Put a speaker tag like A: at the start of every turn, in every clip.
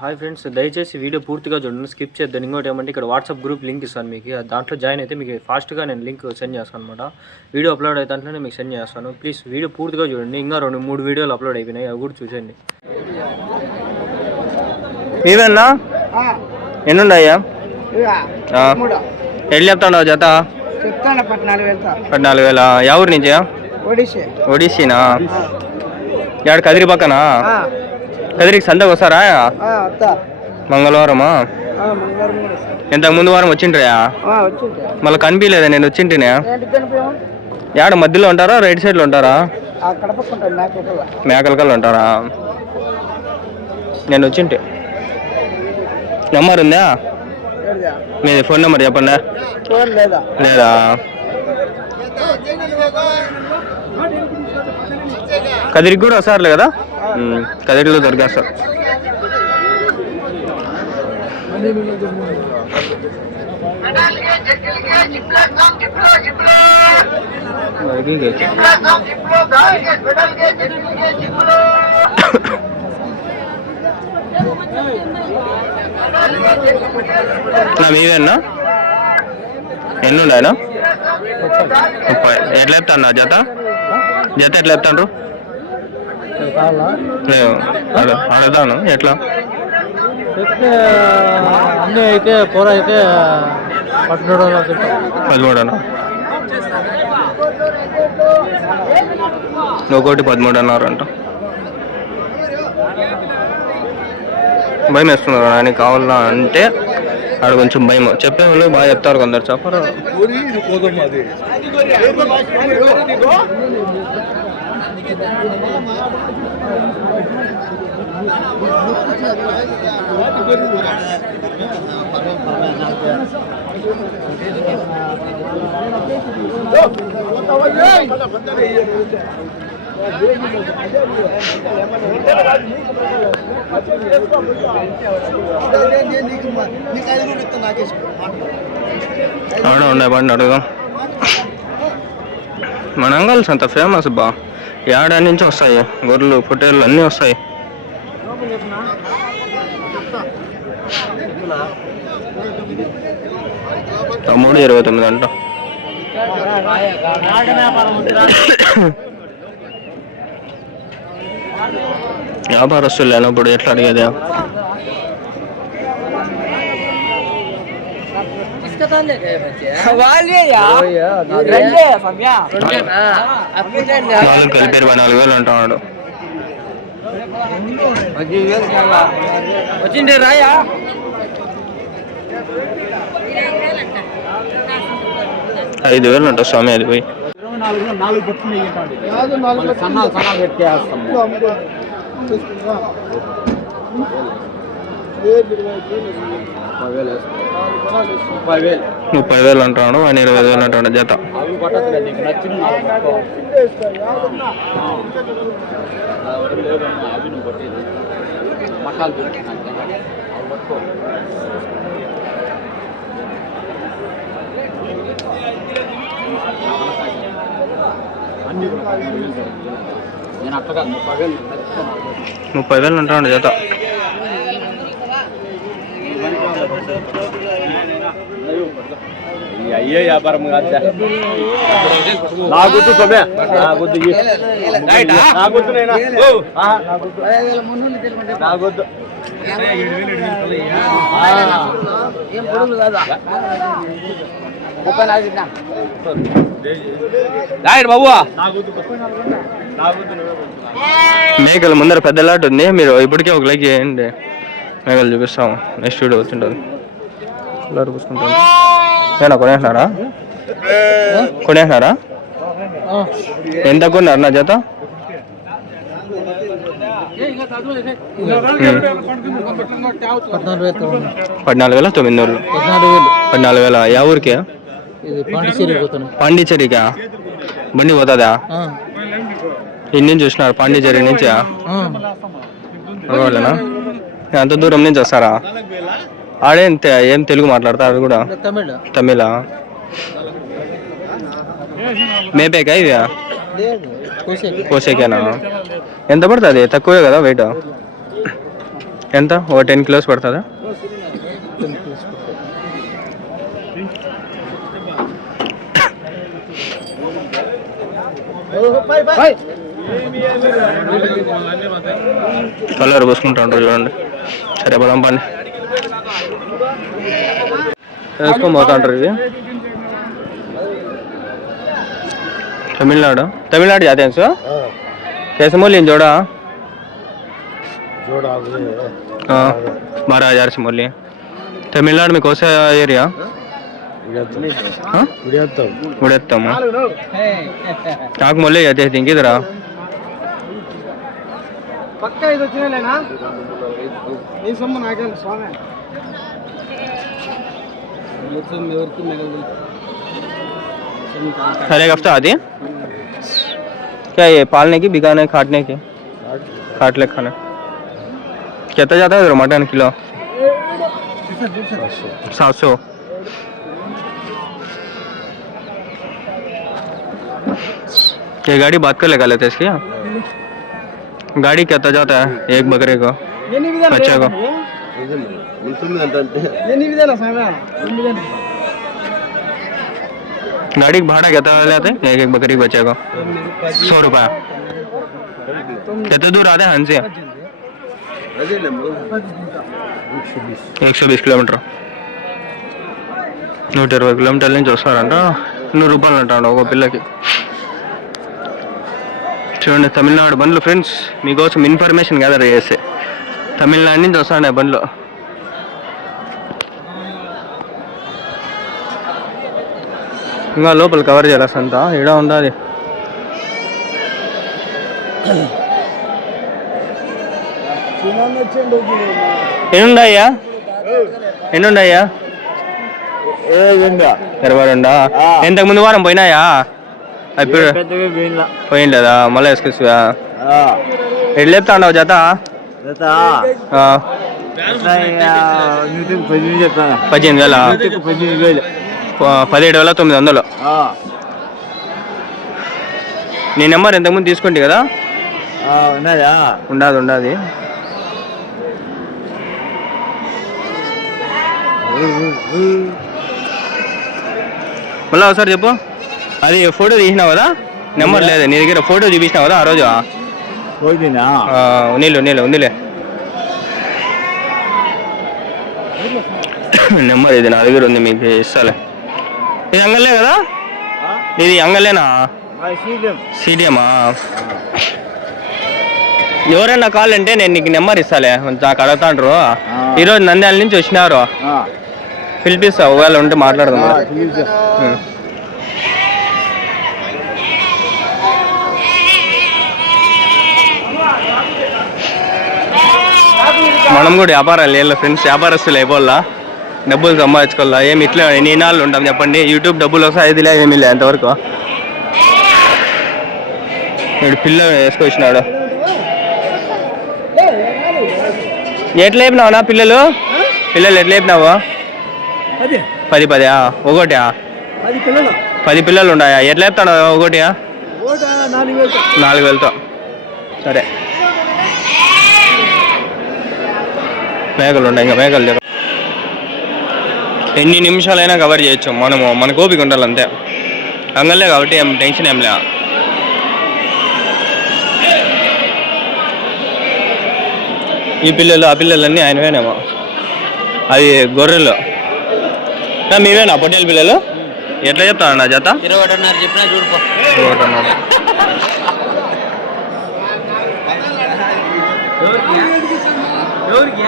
A: Hi friends దయచేసి video పూర్తిగా చూడండి స్కిప్ చేద్దాం ఇంకోటి ఏమంటే ఇక్కడ వాట్సాప్ గ్రూప్ లింక్ ఇస్తాను మీకు. దాంట్లో జాయిన్ అయితే మీకు ఫాస్ట్గా నేను లింక్ సెండ్ చేస్తాను అనమాట వీడియో అప్లోడ్ అయితే దాంట్లోనే మీకు సెండ్ చేస్తాను. ప్లీజ్ వీడియో పూర్తిగా చూడండి. ఇంకా రెండు మూడు వీడియోలు అప్లోడ్ అయిపోయినాయి. అవి కూడా చూసేయండి. మీవేనా ఎన్నున్నాయా ఎల్లు చెప్తాడు జత?
B: పద్నాలుగు
A: వేల? ఎవరి నుంచి?
B: ఒడిసే
A: ఒడిస్సీనా యాడ కదిరి పక్కన? కదిరికి సందకు వస్తారా?
B: వస్తా
A: మంగళవారమా? ఇంతకు ముందు వారం వచ్చిండ్రయా
B: వచ్చింటే
A: మళ్ళీ కనిపించలేదా నేను వచ్చింటేనే? యాడ మధ్యలో ఉంటారా రైట్ సైడ్లో ఉంటారా? మేకలకల్ ఉంటారా? నేను వచ్చింటే. నెంబర్ ఉందా? మీది ఫోన్ నెంబర్ చెప్పండి.
B: ఫోన్ లేదా?
A: లేదా? కదిరికి కూడా వస్తారులే కదా? కదిరిలో దొరికేస్తారు నా మీవేనా ఎన్ని ఉన్నాయనా ముప్పై. ఎట్లా చెప్తాను జత? జత ఎట్లా చెప్తాను లేవు అడు- అడుగుతాను. ఎట్లా?
B: అన్నీ అయితే కూర అయితే పట్టుడు
A: పదమూడునా? ఒకటి పదమూడు అన్నారు అంట. భయం వేస్తున్నారు ఆయన కావాలా అంటే ఆడ కొంచెం భయం చెప్పే వాళ్ళు బాగా చెప్తారు కొందరు. చెప్పరు? ఆడ ఉండే బండి అడుగుదాం మనంగల్స్ అంత ఫేమస్ బా ఏడా నుంచి వస్తాయి? గొర్రెలు పొట్టేళ్ళు అన్నీ వస్తాయి. తమ్ముడు ఇరవై తొమ్మిది అంట. వ్యాపారస్తులు లేనప్పుడు ఎట్లా అడిగేదా? నాలుగు. కలిపి ఇరవై నాలుగు వేలు అంటున్నాడు.
B: వచ్చిండే రాయా?
A: ఐదు వేలు అంట స్వామి అది పోయి.
B: పెట్టేస్తాం ముప్పై వేలు
A: ముప్పై వేలు అంటున్నాడు ఆయన ఇరవై వేలు అంటాడు జత.
B: అవి కొట్టదు నీకు నచ్చిన అవి నువ్వు కొట్టేది మసాలు అవి పట్టుకో అన్ని నేను అట్టగా ముప్పై వేలు నచ్చిన
A: ముప్పై వేలు అంటున్నాడు జత
B: అయ్యే వ్యాపారం కాదు నా గుర్తు సొమ్మే. నా గుర్తు. నా గుర్తు నైనా. ఆ, నా గుర్తు. బాబు.
A: మేకలు ముందర పెద్ద లాట్ ఉంది. మీరు ఇప్పటికే ఒక లైక్ చేయండి. మేకలు చూపిస్తాం నెక్స్ట్ వీడియో వచ్చింటుంది కలర్ పూసుకుంటాను ఏనా కొనేసినారా? కొనేసినారా? ఎంత కొన్నారు నా జత?
B: పద్నాలుగు వేలు
A: తొమ్మిది వందలు
B: పద్నాలుగు వేలు.
A: యా ఊరికే? పాండిచేరికా బండి పోతుందా? ఇన్ని చూసినారు పాండిచేరి నుంచి? అంత దూరం నుంచి వస్తారా? ఆడేం ఏం తెలుగు మాట్లాడతారు కూడా.
B: తమిళ?
A: తమిళ? మేపేకా
B: కోసేది
A: కోసేకేనా? ఎంత పడుతుంది? తక్కువే కదా వెయిట్ ఎంత? ఒక టెన్ కిలోస్ పడుతుందా? కలర్ పోసుకుంటా ఉంటారు చూడండి. సరే బలం పని వేసుకొని పోతాంటారు ఇది?
B: తమిళనాడు.
A: తమిళనాడు జాతీయం సార్ కేసమూల్యం చూడా మహారాజ్ అరసమూల్యం తమిళనాడు మీకు కోసా ఏరియా? ఉడేస్తాము నాకు మళ్ళీ అదే ఇంకిదిరా
B: పక్క ఇది వచ్చినా నీ సొమ్ము నాకే స్వామి ఎవరికి మిగలదు
A: हर एक हफ्ता आती है क्या ये पालने की बिगाने काटने की काट ले खाना कितना जाता है इधर मटन किलो सात सौ ये गाड़ी बात कर लगा लेते हैं इसकी हाँ? गाड़ी कितना जाता है एक बकरे को
B: ఎన్ని విధాలు
A: बच्चे को
B: ఎన్ని విధాలు స్వామి తొమ్మిది
A: गाड़ी का भाड़ा कितना लेते हैं एक एक बकरी के बच्चे को सौ रुपया कितने दूर आते हैं हंस से एक सौ बीस కిలోమీటర్ నూట ఇరవై కిలోమీటర్ల నుంచి వస్తారంట నూరు రూపాయలు అంటాడు ఒక పిల్లకి చూడండి తమిళనాడు బండ్లు ఫ్రెండ్స్ మీకోసం ఇన్ఫర్మేషన్ గ్యాదర్ చేస్తే తమిళనాడు నుంచి వస్తాడు బండ్లు. ఇంకా లోపల కవర్ చేయాలి సంత? ఈడ ఉందా అది? ఎన్నుండయ్యా? ఎన్నుండయ్యా? ఇరవై రెండా ఇంతకు ముందు వారం పోయినాయా? ఇప్పుడు పోయిండదా మళ్ళీ వేసుకొచ్చుగా లేపుతా ఉండవు జత? పద్దెనిమిది వేల? పదిహేడు వేల తొమ్మిది వందలు. నీ నెంబర్ ఇంతకుముందు తీసుకుంటే కదా? ఉండదు ఉండదు. మళ్ళీ ఒకసారి చెప్పు. అది ఫోటో తీసినావు కదా? నెంబర్ లేదు నీ దగ్గర ఫోటో చూపించినావు కదా ఆ రోజు? ఉన్నీలే ఉన్నీలే ఉందిలే నెంబర్ ఇది నా దగ్గర ఉంది మీకు ఇస్తాలే ఇది అంగల్లే కదా ఇది అంగల్లేనా సీడియమా ఎవరైనా కాల్ అంటే నేను నీకు నెంబర్ ఇస్తాలే నాకు అడుగుతాండ్రు ఈరోజు నంద్యాల నుంచి వచ్చినారు పిలిపిస్తా ఒకవేళ ఉంటే మాట్లాడదాం మనం కూడా వ్యాపారాలు లేదు ఫ్రెండ్స్ వ్యాపారస్తులు అయిపోవాలా? డబ్బులు సంపాదించుకోవాలా? ఏమి ఇట్లా ఎన్ని నాళ్ళు ఉంటాం చెప్పండి. యూట్యూబ్ డబ్బులు వస్తాయి ఇది లేదు ఏమీ లేదు అంతవరకు. ఇప్పుడు పిల్ల వేసుకొచ్చినాడు ఎట్లా లేపినావు నా పిల్లలు? పిల్లలు ఎట్లా లేపినావు? పది. పదా ఒకటియా పది పిల్లలు. ఉన్నాయా? ఎట్లా లేపుతాడు ఒకటియా
B: నాలుగు
A: వేలతో. సరే. మేకలు ఉన్నాయి. ఇంకా మేకలు లేవు ఎన్ని నిమిషాలైనా కవర్ చేయొచ్చు. మనము మన ఓపిక ఉండాలి అంతే. అంగల్లే కాబట్టి ఏం టెన్షన్ ఏం లే ఈ పిల్లలు ఆ పిల్లలన్నీ ఆయనవేనేమో. అది గొర్రెలు. మీవేనా పొట్టేలు పిల్లలు? ఎట్లా చెప్తాను నా జత?
B: ఇరవై ఒకటిన్నర చెప్పినా చూడుకో
A: ఒకటన్నర.
B: ఎవరికి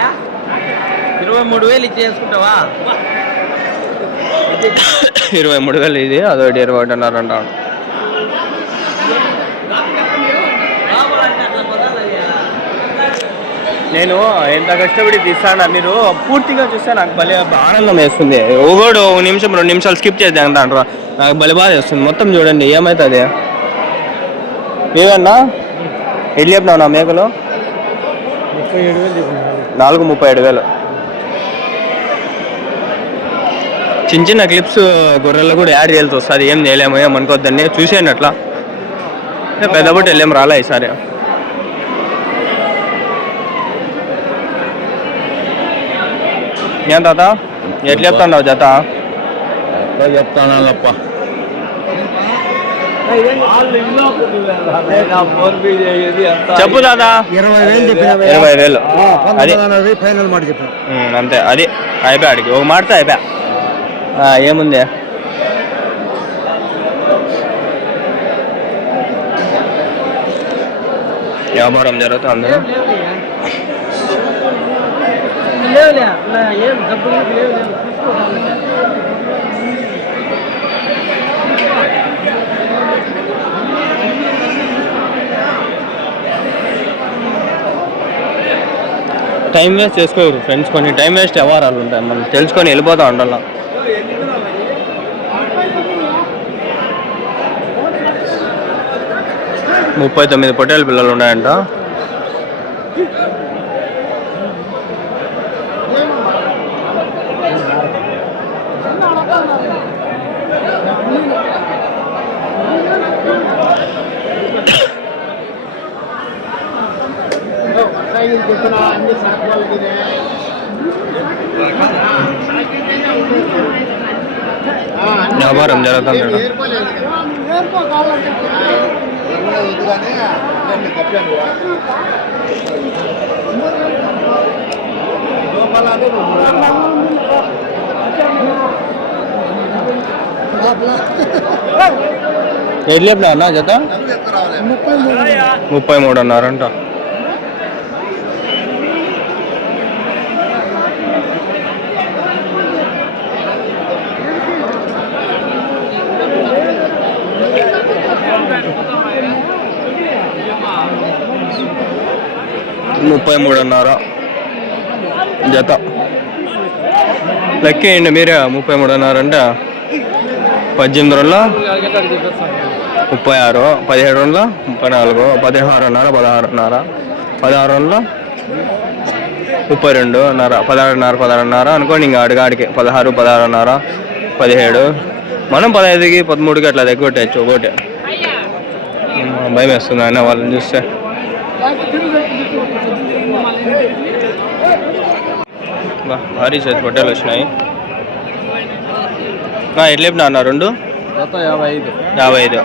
B: ఇరవై మూడు వేలు ఇచ్చేసుకుంటావా
A: ఇరవై మూడు వేలు ఇది అదొకటి ఇరవై ఒకటిన్నర అంటాను నేను ఎంత కష్టపడి తీస్తాను మీరు? పూర్తిగా చూస్తే నాకు భలే ఆనందం వేస్తుంది. ఒకడు ఒక నిమిషం రెండు నిమిషాలు స్కిప్ చేద్దాం అంటారు. నాకు భలే బాధ వేస్తుంది. మొత్తం చూడండి ఏమవుతుంది ఏమన్నా ఎట్లా చెప్పినావు నా మేకలు?
B: ముప్పై ఏడు వేలు చెప్పిన
A: నాలుగు ముప్పై ఏడు వేలు. చిన్న చిన్న క్లిప్స్ గొర్రెలు కూడా యాడ్ చేయాల్సి వస్తుంది. ఏం చేయలేము ఏం అనుకోద్దండి చూసేయండి అట్లా. పెద్ద బుట్ట వెళ్ళేం రాలే ఈసారి. ఏం తాత? ఎట్లా చెప్తాండవు జత?
B: చెప్తానప్ప
A: చెప్పు తాత.
C: ఇరవై వేలు
A: ఇరవై
C: ఫైనల్ మాట చెప్పిన.
A: అంతే. అది అయిపోయా అడిగి ఒక మాటతో అయిపోయా. ఏముంది? వ్యాపారం జరుగుతుంది టైం వేస్ట్ చేసుకోరు ఫ్రెండ్స్ కొన్ని టైం వేస్ట్ వ్యవహారాలు ఉంటాయి. మనం తెలుసుకొని వెళ్ళిపోతా ఉండాలి? ముప్పై తొమ్మిది పొట్టేల పిల్లలు ఉన్నాయంట వ్యాపారం జరుగుతుంది ఈడ. ఎట్లా చెప్పినా అన్న జత? ముప్పై మూడు అన్నారంట. ముప్పై మూడున్నర. జత. లెక్కేయండి మీరే ముప్పై మూడున్నర అంటే పద్దెనిమిది రోజుల ముప్పై ఆరు పదిహేడు రోజుల ముప్పై నాలుగు పదిహారున్నర పదహారున్నర పదహారు రోజుల ముప్పై రెండున్నర పదహారున్నర పదహారున్నర అనుకోండి ఇంకా అడిగాడికి. పదహారు పదహారున్నర పదిహేడు. మనం పదహైదుకి పదమూడుకి అట్లా దగ్గర కొట్టచ్చు ఒకటి భయం వేస్తుంది ఆయన వాళ్ళని చూస్తే. బా, భారీ సైజ్ పొట్టేలు వచ్చినాయి. ఆ, ఎట్లా చెప్పినా అన్న రెండు?
B: యాభై ఐదు.
A: యాభై ఐదు.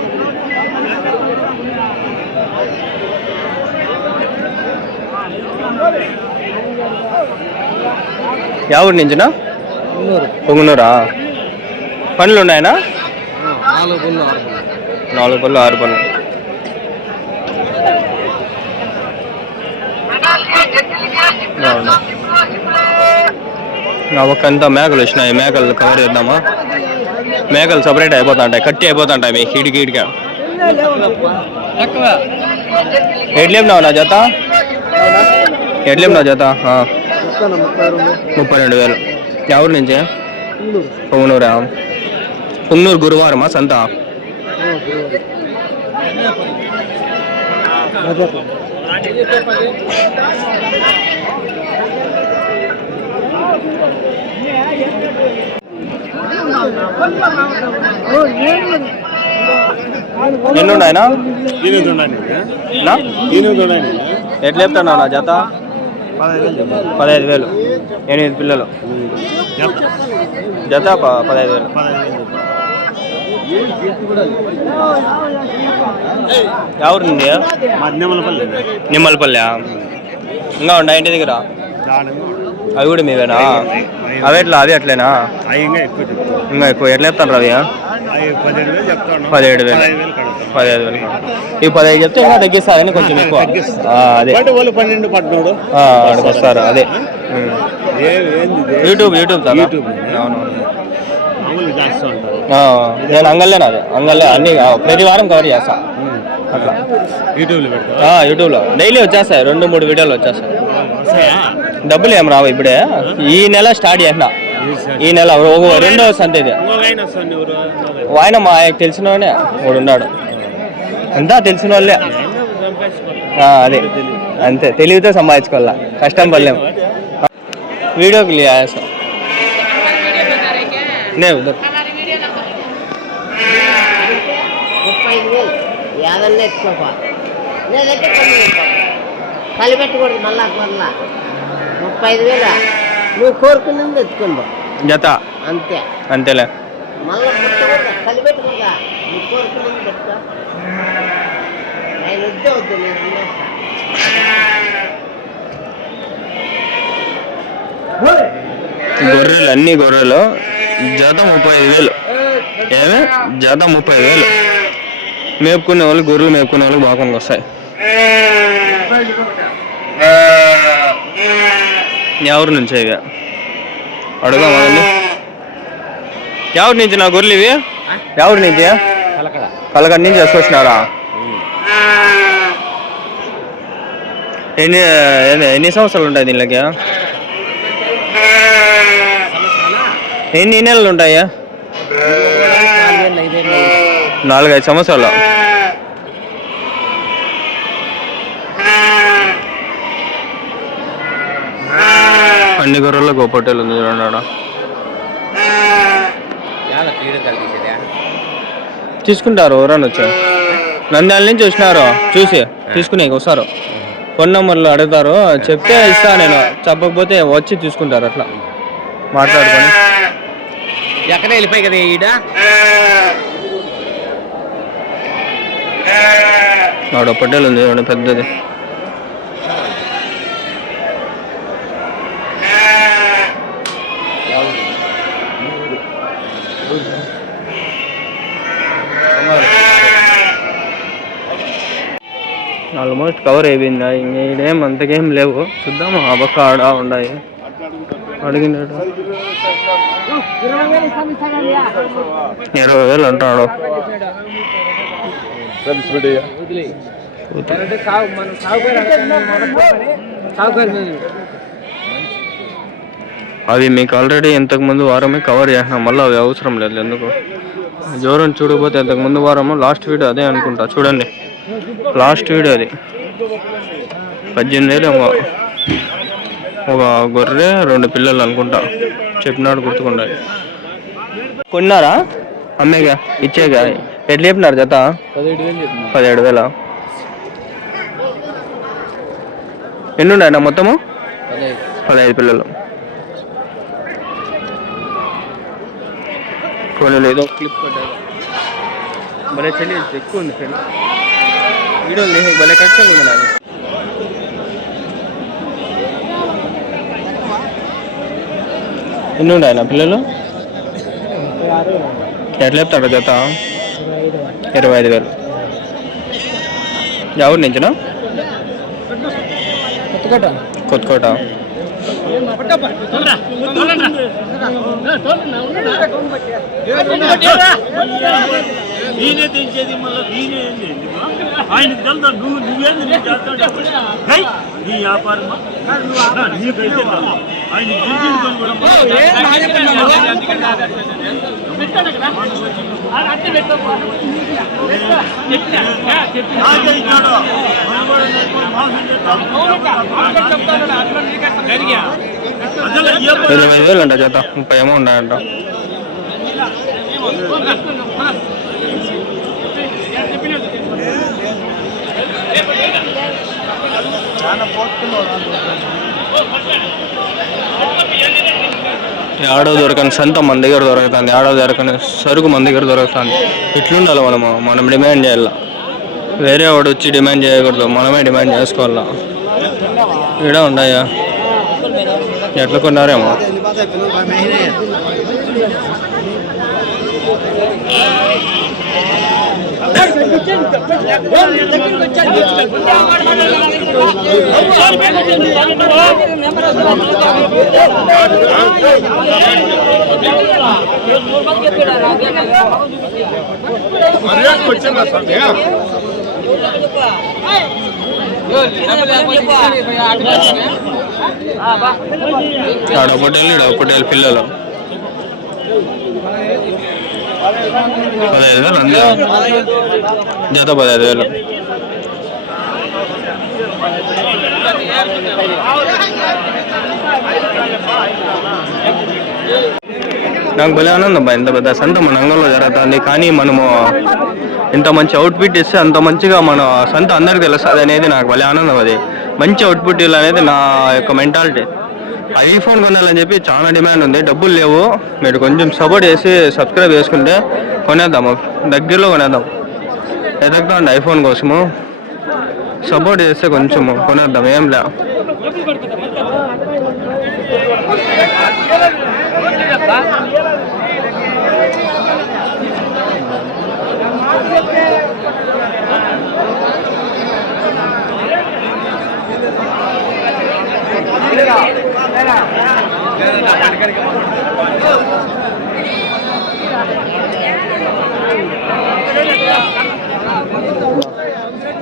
A: ఎవరి నుంచినా? పొంగునూరా. పనులు ఉన్నాయనా
B: నాలుగు పుల్లు ఆరు
A: పళ్ళు అవును. నా ఒక్కంతా మేకలు వచ్చినాయి. మేకలు కవర్ చేద్దామా? మేకలు సపరేట్ అయిపోతుంటాయి. కట్టి అయిపోతుంటాయి మీ హీడికి హీడిగా నా జత? ఎట్లేం జత? ముప్పై రెండు వేలు. ఎవరి నుంచి? పొంగనూరా పొంగనూరు గురువారమా సంత? ఎన్ని ఉన్నాయనా? ఎట్లా చెప్తాను నా జత? పదహైదు వేలు. ఎనిమిది పిల్లలు. జత? పదహైదు వేలు. ఎవరు నుండి
B: మధ్యమలపల్లి
A: నిమ్మలపల్లె. ఇంకా ఉండా? ఇంటి దగ్గర? అవి కూడా మీవేనా? అవి ఎట్లా? అవి అట్లేనా?
B: ఇంకా ఎక్కువ
A: ఎట్లా చెప్తాను రవి?
B: పదిహేడు వేలు
A: పదిహేడు వేలు. ఈ పదహైదు చెప్తే ఇంకా తగ్గిస్తారని కొంచెం ఎక్కువ. అదే.
B: పన్నెండు
A: ఆ, ఆడికి వస్తారు అదే? యూట్యూబ్ యూట్యూబ్ నేను. అంగల్లేనా అదే? అంగల్లే అన్ని ప్రతి వారం కవర్ చేస్తా. అట్లా.
B: యూట్యూబ్లో
A: యూట్యూబ్లో. డైలీ వచ్చేస్తాయి రెండు మూడు వీడియోలు వచ్చేస్తాయి. డబ్బులు ఏం రావు ఇప్పుడే. ఈ నెల స్టార్ట్ చేసిన. ఈ నెల ఒక రెండో సంత ఇది.
B: ఆయన
A: ఆయన మా ఆయనకు తెలిసిన వాడే. వాడు ఉన్నాడు. అంతా తెలిసిన వాళ్ళే. ఆ, అదే. అంతే. తెలివితే సంపాదించుకోవాలా. కష్టం పడలేం. నే ఉదర్
D: ముప్పై ఐదు కమ్మి కలిపెట్టకూడదు మళ్ళా మళ్ళా. ముప్పై ఐదు వేల. నువ్వు కోరుకున్నది ఎత్తుకొని పో
A: జత?
D: అంతే.
A: అంతేలే.
D: మళ్ళీ ముట్టకూడదు కలిపెట్టుకుందా నువ్వు కోరుకున్నది పెట్టుకో నేను వద్దే వద్దు నేను అమ్మేస్తా.
A: గొర్రెలు అన్ని గొర్రెలు. జత ముప్పై ఐదు వేలు. ఏమే? జత ముప్పై ఐదు వేలు. మేపుకునే వాళ్ళు గొర్రెలు మేపుకునే వాళ్ళకి బాగా వస్తాయి. ఎవరి నుంచి ఇక. అడుగా మళ్ళీ ఎవరి నుంచి నా గొర్రెలు ఇవి? ఎవరి నుంచి? కలకడ నుంచి వేసుకొచ్చినారా ఎన్ని ఎన్ని- ఎన్ని సంవత్సరాలు ఉంటాయి దీనికి ఎన్ని నెలలు ఉంటాయా? నాలుగైదు సంవత్సరాలు. అన్ని గొర్రెలకు ఒక పొట్టేలు ఉంది చూడండి ఆడ. తీసుకుంటారు ఎవరన్నా వచ్చి. నంద్యాల నుంచి వచ్చినారు చూసి తీసుకునే వస్తారు ఫోన్ నెంబర్లు అడుగుతారు చెప్తే ఇస్తా నేను. చెప్పకపోతే వచ్చి తీసుకుంటారు అట్లా. మాట్లాడుకొని.
B: ఎక్కడ వెళ్ళిపోయి కదా ఈడ?
A: ఆడ పొట్టేలు ఉంది చూడండి పెద్దది. ఆల్మోస్ట్ కవర్ అయిపోయింది. ఇంకేం అంతకేం లేవు. చూద్దాం ఆ పక్క ఆడ ఉన్నాయి అడిగినాడు ఇరవై వేలు అంటాడు. అవి మీకు ఆల్రెడీ ఇంతకుముందు వారమే కవర్ చేసినాం మళ్ళీ అవి అవసరం లేదు. ఎందుకు? జ్వరం చూడకపోతే ఇంతకుముందు వారము లాస్ట్ వీడియో అదే అనుకుంటా. చూడండి. లాస్ట్ వీడియో అది. పద్దెనిమిది వేలు ఒక గొర్రె రెండు పిల్లలు అనుకుంటా. చెప్పినాడు గుర్తుకుండాలి కొన్నారా? అమ్మేగా ఇచ్చేగా. ఎట్లా చెప్పినారు జత? పదిహేడు వేల? ఎన్ని ఉన్నాయి మొత్తము? పదహైదు పిల్లలు. ఫోన్లో క్లిప్ కొట్టారు మరి చలి ఎక్కువ ఉంది ఫ్రెండ్. వీడియోలు తీసే భలే కష్టంగా ఉంది నాకు ఎన్ని ఉన్నాయి నా పిల్లలు ఎట్లా చెప్తాడు జత ఇరవై ఐదు వేలు ఎవరి నుంచినా కొత్తకోట
E: తెంచేది మళ్ళీ ఏంది ఆయనకు తెలుదా? నువ్వు నువ్వేంది నేను చేస్తాడు. నీ వ్యాపారమా? నీకైతే. ఆయన కూడా నాకే నాకు మోసం
A: ఇరవై వేలు అంట జత ముప్పై ఏమో ఉన్నాయంట ఆడో దొరకని సంత మన దగ్గర దొరుకుతుంది ఆడో దొరకని సరుకు మన దగ్గర దొరుకుతుంది. ఇట్లుండాలి మనము మనం డిమాండ్ చేయాలి. వేరే వాడు వచ్చి డిమాండ్ చేయకూడదు మనమే డిమాండ్ చేసుకోవాలా. ఈడ ఉన్నాయా? ఎట్లా కొన్నారేమో? ఆడ పొట్టేలు ఈడ పొట్టేలు పిల్లలు పదహైదు వేలు అందా జత పదహైదు వేలు. నాకు భలే ఆనందం బా, ఇంత పెద్ద సంత మన అంగంలో జరుగుతుంది. కానీ మనము ఇంత మంచి అవుట్ఫిట్ ఇస్తే అంత మంచిగా మన సంత అందరికి తెలుస్తుంది అనేది నాకు భలే ఆనందం అది. మంచి అవుట్ఫిట్ అనేది నా యొక్క మెంటాలిటీ ఐఫోన్ కొనాలని చెప్పి చాలా డిమాండ్ ఉంది. డబ్బులు లేవు. మీరు కొంచెం సపోర్ట్ చేసి సబ్స్క్రైబ్ చేసుకుంటే కొనేద్దాము దగ్గరలో కొనేద్దాం. ఎదగదండి ఐఫోన్ కోసము. సపోర్ట్ చేస్తే కొంచెము కొనేద్దాం. ఏం లే.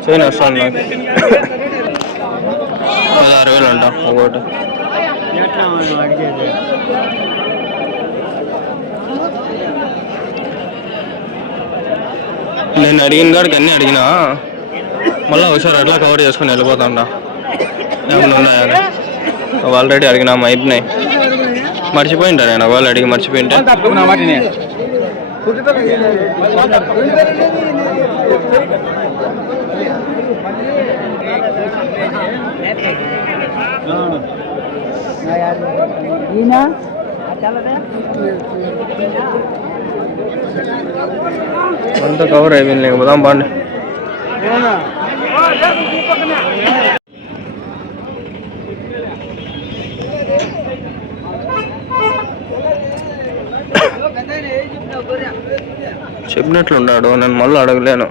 A: చైన్ వస్తాను నాకు పదహారు వేలు అంట ఒకటి. నేను అడిగిన కాడికి అన్నీ అడిగినా. మళ్ళీ ఒకసారి అట్లా కవర్ చేసుకొని వెళ్ళిపోతాండా. ఏమైనా ఉన్నాయని ఆల్రెడీ అడిగినా అయిపోయినాయి. మర్చిపోయింటా నేను ఒకవేళ అడిగి మర్చిపోయింటే. అంతా కవర్ అయిపోయింది లేకపోతే బాండి చెప్పినట్లున్నాడు నేను మళ్ళీ అడగలేను.